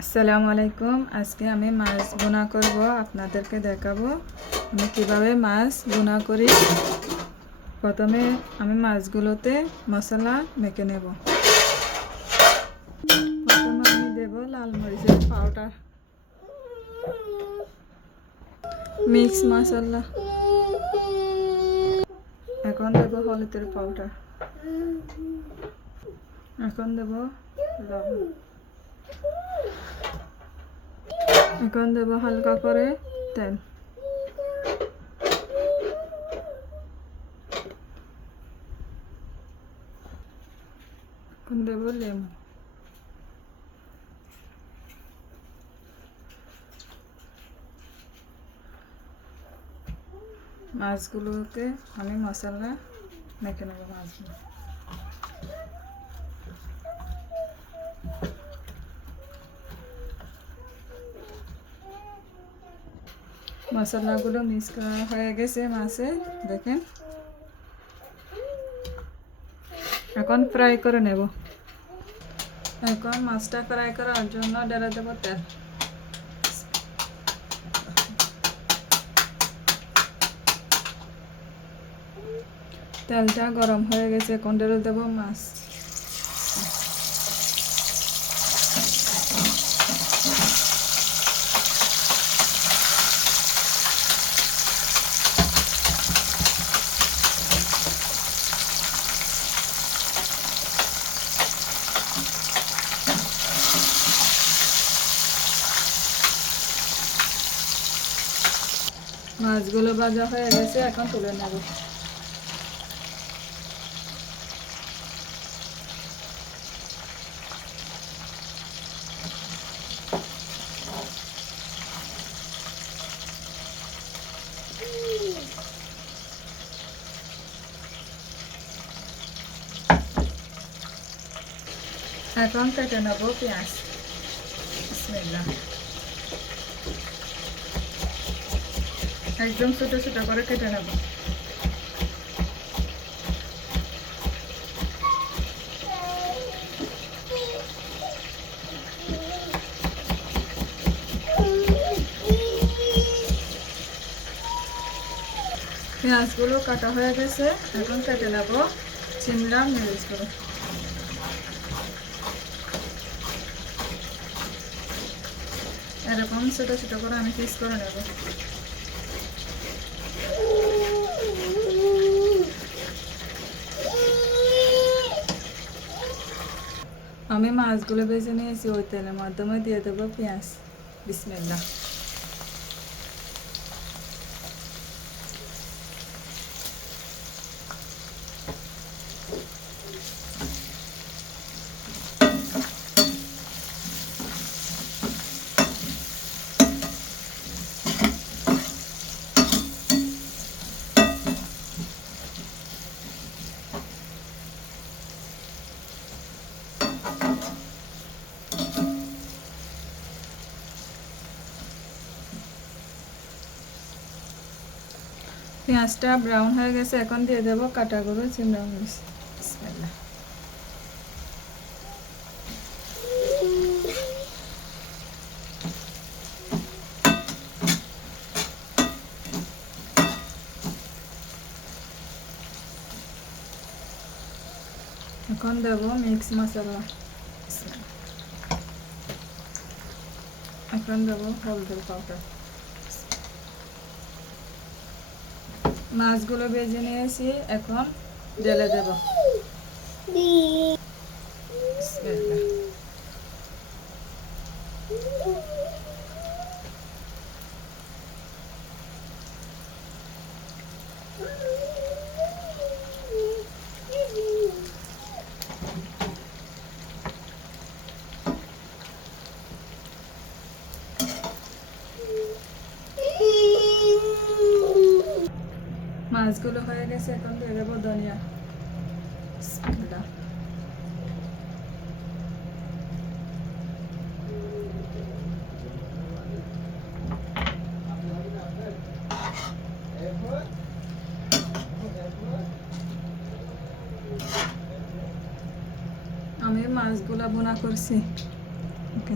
আসসালামু আলাইকুম। আজকে আমি মাছ বোনা করব, আপনাদেরকে দেখাবো। আমি কীভাবে মাছ বোনা করি। প্রথমে আমি মাছগুলোতে মশলা মেখে নেব। প্রথমে আমি দেব লাল মরিচের পাউডার। মিক্স মশলা। এখন দেব হলুদের পাউডার। এখন দেব লবণ। এখন দেব হালকা করে তেল। এখন দেব লেবু। মাছগুলোকে আমি মশলা মেখে নেব মাছগুলো। মশলাগুলো মিক্স করা হয়ে গেছে মাছে, দেখেন। এখন ফ্রাই করে নেব। এখন মাছটা ফ্রাই করার জন্য ডেলে দেবো তেল। তেলটা গরম হয়ে গেছে, এখন ডেলে দেবো মাছ। মাছগুলো ভাজা হয়ে গেছে এখন তুলে নেব। এখন কেটে নেব পেঁয়াজ। বিসমিল্লাহ। একদম ছোটো ছোটো করে কেটে নেব। পেঁয়াজগুলো কাটা হয়ে গেছে, এখন কেটে নেব চিমড়া মরিচগুলো এরকম ছোটো ছোটো করে আমি পিস করে নেব। আমি মাছগুলো ভেজে নিয়েছি ওই তেলের মাধ্যমে দিয়ে দেবো পেঁয়াজ। বিসমিল্লা পেঁয়াজটা ব্রাউন হয়ে গেছে, এখন দিয়ে দেবো কাটাগুলো চিমড়া মরিচ। এখন দেব মিক্স মশলা। এখন দেব হলুদের পাউডার মাছগুলো ভেজে নিয়েছি এখন ঢেলে দেব বিসমিল্লাহ। মাছগুলো হয়ে গেছে এখন দিয়ে দেবো ধনিয়া। আমি মাছগুলা বোনা করছি। ওকে।